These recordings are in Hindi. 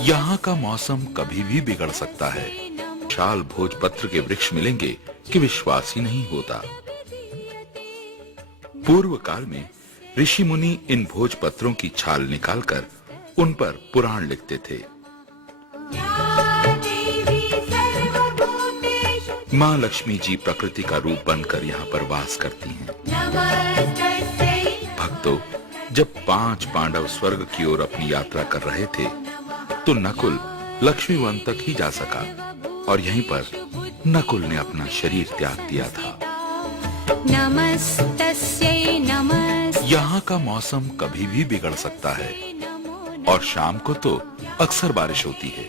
यहाँ का मौसम कभी भी बिगड़ सकता है। विशाल भोजपत्र के वृक्ष मिलेंगे कि विश्वास ही नहीं होता। पूर्व काल में ऋषि मुनि इन भोजपत्रों की छाल निकालकर उन पर पुराण लिखते थे। माँ लक्ष्मी जी प्रकृति का रूप बनकर यहाँ पर वास करती हैं। भक्तों, जब 5 पांडव स्वर्ग की ओर अपनी यात्रा कर रहे थे तो नकुल लक्ष्मी वन तक ही जा सका और यहीं पर नकुल ने अपना शरीर त्याग दिया था। नमस्तस्यै नमः। यहाँ का मौसम कभी भी बिगड़ सकता है और शाम को तो अक्सर बारिश होती है।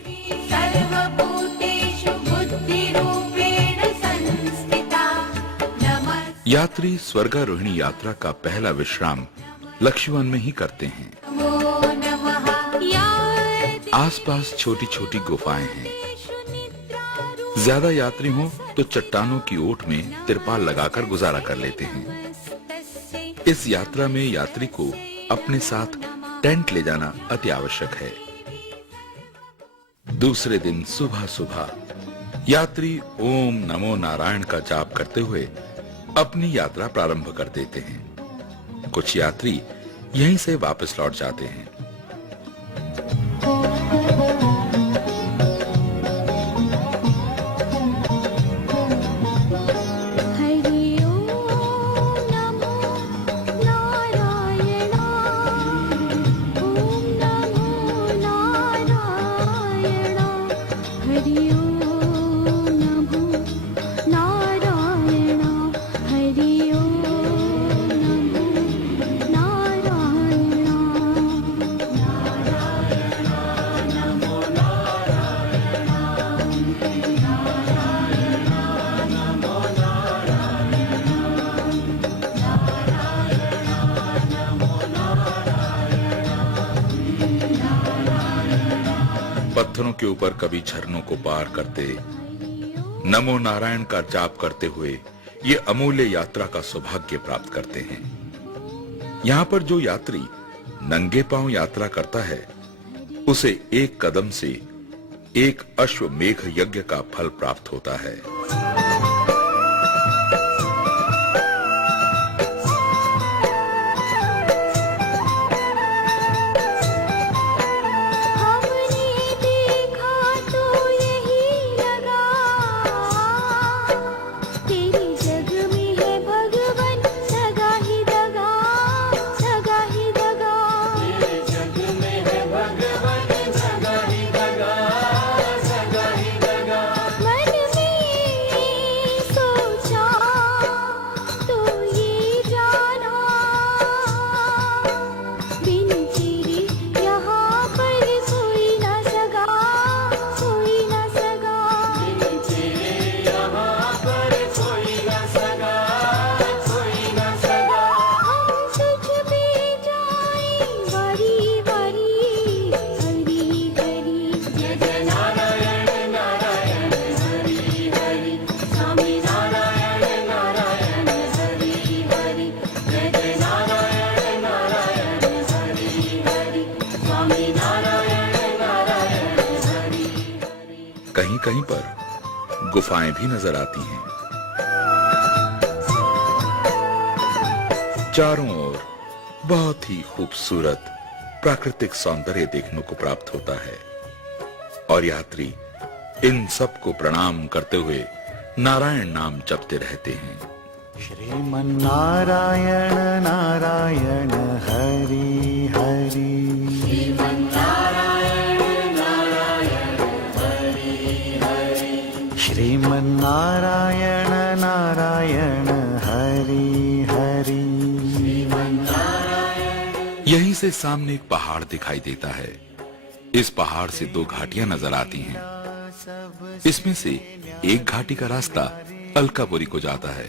सर्वभूतेषु बुद्धिरूपेण संस्थिता। यात्री स्वर्गारोहिणी यात्रा का पहला विश्राम लक्ष्मीवन में ही करते हैं। नमो नमः। आसपास छोटी छोटी गुफाएं हैं। ज्यादा यात्री हो तो चट्टानों की ओट में तिरपाल लगाकर गुजारा कर लेते हैं। इस यात्रा में यात्री को अपने साथ टेंट ले जाना अति आवश्यक है। दूसरे दिन सुबह सुबह यात्री ओम नमो नारायण का जाप करते हुए अपनी यात्रा प्रारंभ कर देते हैं। कुछ यात्री यहीं से वापस लौट जाते हैं। पत्थरों के ऊपर कभी झरनों को पार करते नमो नारायण का जाप करते हुए ये अमूल्य यात्रा का सौभाग्य प्राप्त करते हैं। यहाँ पर जो यात्री नंगे पांव यात्रा करता है उसे एक कदम से एक अश्वमेघ यज्ञ का फल प्राप्त होता है। कहीं कहीं पर गुफाएं भी नजर आती हैं। चारों ओर बहुत ही खूबसूरत प्राकृतिक सौंदर्य देखने को प्राप्त होता है और यात्री इन सब को प्रणाम करते हुए नारायण नाम जपते रहते हैं। श्रीमन्नारायण नारायण हरि हरि। श्रीमन्नारायण नारायण हरि हरि। यहीं से सामने एक पहाड़ दिखाई देता है। इस पहाड़ से 2 घाटियां नजर आती हैं। इसमें से एक घाटी का रास्ता अलकापुरी को जाता है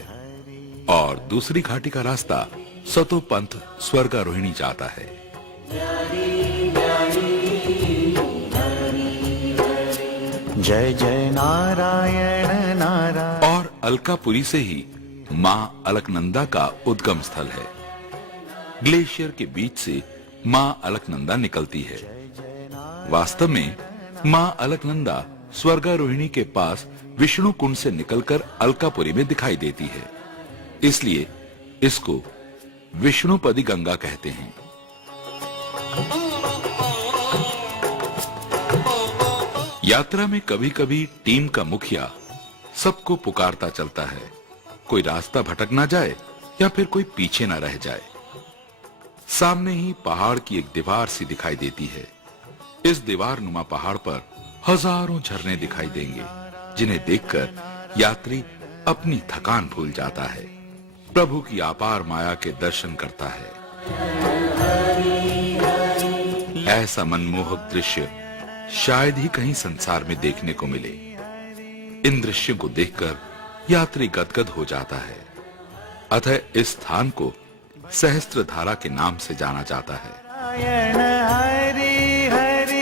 और दूसरी घाटी का रास्ता सतोपंथ स्वर्गारोहिणी जाता है। जय जय नारायण नारायण। और अलकापुरी से ही माँ अलकनंदा का उद्गम स्थल है। ग्लेशियर के बीच से माँ अलकनंदा निकलती है। वास्तव में मां अलकनंदा स्वर्गारोहिणी के पास विष्णु कुंड से निकलकर अलकापुरी में दिखाई देती है, इसलिए इसको विष्णुपदी गंगा कहते हैं। यात्रा में कभी कभी टीम का मुखिया सबको पुकारता चलता है, कोई रास्ता भटक ना जाए या फिर कोई पीछे ना रह जाए। सामने ही पहाड़ की एक दीवार सी दिखाई देती है। इस दीवार नुमा पहाड़ पर हजारों झरने दिखाई देंगे, जिन्हें देखकर यात्री अपनी थकान भूल जाता है, प्रभु की अपार माया के दर्शन करता है। ऐसा मनमोहक दृश्य शायद ही कहीं संसार में देखने को मिले। इन दृश्यों को देखकर यात्री गदगद हो जाता है। अतः इस स्थान को सहस्त्रधारा के नाम से जाना जाता है। नारायण हरि हरि।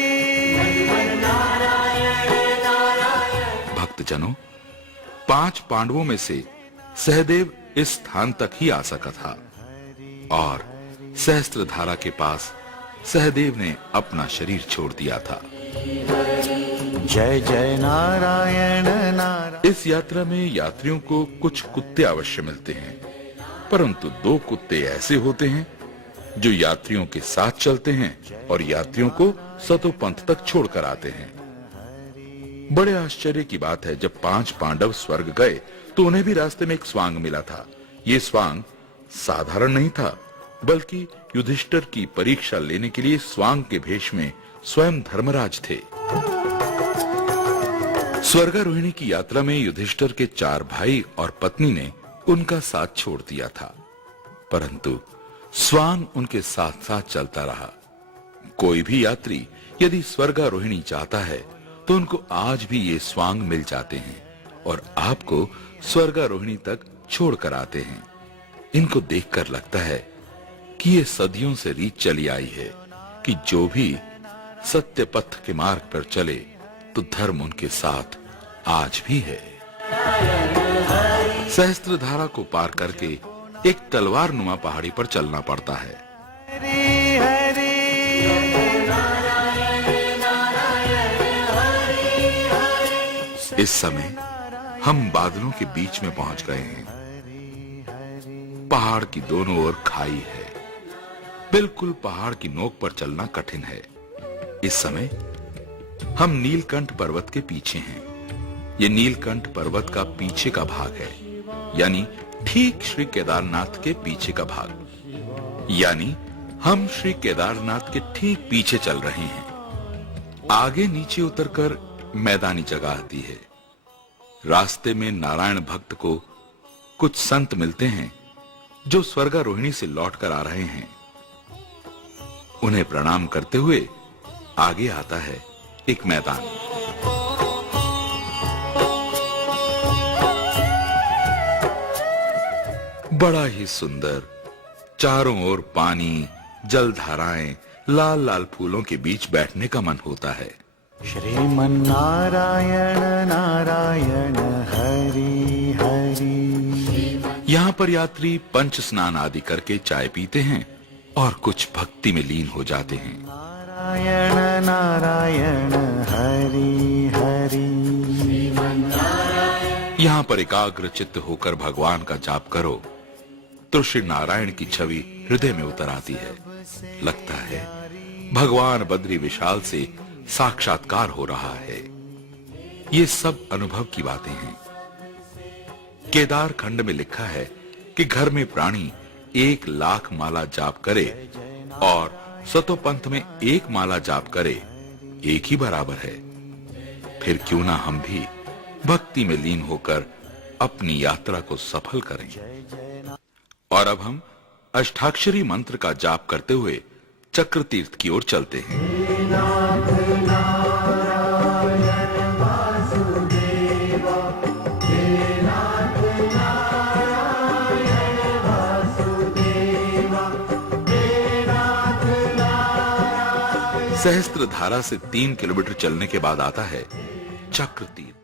भक्तजनों, 5 पांडवों में से सहदेव इस स्थान तक ही आ सका था और सहस्त्रधारा के पास सहदेव ने अपना शरीर छोड़ दिया था। जय जय नारायण नारायण। इस यात्रा में यात्रियों को कुछ कुत्ते अवश्य मिलते हैं, परंतु 2 कुत्ते ऐसे होते हैं जो यात्रियों के साथ चलते हैं और यात्रियों को सतोपंथ तक छोड़कर आते हैं। बड़े आश्चर्य की बात है, जब 5 पांडव स्वर्ग गए तो उन्हें भी रास्ते में एक स्वांग मिला था। ये स्वांग साधारण नहीं था, बल्कि युधिष्ठिर की परीक्षा लेने के लिए स्वांग के भेष में स्वयं धर्मराज थे। स्वर्गारोहिणी की यात्रा में युधिष्ठिर के 4 भाई और पत्नी ने उनका साथ छोड़ दिया था, परंतु स्वांग उनके साथ साथ चलता रहा। कोई भी यात्री यदि स्वर्गारोहिणी चाहता है तो उनको आज भी ये स्वांग मिल जाते हैं और आपको स्वर्गारोहिणी तक छोड़ कर आते हैं। इनको देखकर लगता है कि ये सदियों से रीत चली आई है कि जो भी सत्य पथ के मार्ग पर चले तो धर्म उनके साथ आज भी है। सहस्त्रधारा को पार करके एक तलवार नुमा पहाड़ी पर चलना पड़ता है। हरि हरि। इस समय हम बादलों के बीच में पहुंच गए हैं। पहाड़ की दोनों ओर खाई है, बिल्कुल पहाड़ की नोक पर चलना कठिन है। इस समय हम नीलकंठ पर्वत के पीछे हैं। ये नीलकंठ पर्वत का पीछे का भाग है, यानी ठीक श्री केदारनाथ के पीछे का भाग। यानी हम श्री केदारनाथ के ठीक पीछे चल रहे हैं। आगे नीचे उतरकर मैदानी जगह आती है। रास्ते में नारायण भक्त को कुछ संत मिलते हैं जो स्वर्गारोहिणी से लौटकर आ रहे हैं। उन्हें प्रणाम करते हुए आगे आता है एक मैदान। बड़ा ही सुंदर, चारों ओर पानी, जलधाराएं, लाल लाल फूलों के बीच बैठने का मन होता है। श्रीमन नारायण नारायण हरि हरि। यहाँ पर यात्री पंच स्नान आदि करके चाय पीते हैं और कुछ भक्ति में लीन हो जाते हैं। नारायण नारायण हरि हरि। यहाँ पर एकाग्र चित्त होकर भगवान का जाप करो तो श्री नारायण की छवि हृदय में उतर आती है। लगता है भगवान बद्री विशाल से साक्षात्कार हो रहा है। ये सब अनुभव की बातें हैं। केदार खंड में लिखा है कि घर में प्राणी 1 लाख माला जाप करे और सतोपंथ में 1 माला जाप करे, एक ही बराबर है। फिर क्यों ना हम भी भक्ति में लीन होकर अपनी यात्रा को सफल करें। और अब हम अष्टाक्षरी मंत्र का जाप करते हुए चक्र तीर्थ की ओर चलते हैं। सहस्त्रधारा से 3 किलोमीटर चलने के बाद आता है चक्र तीर्थ।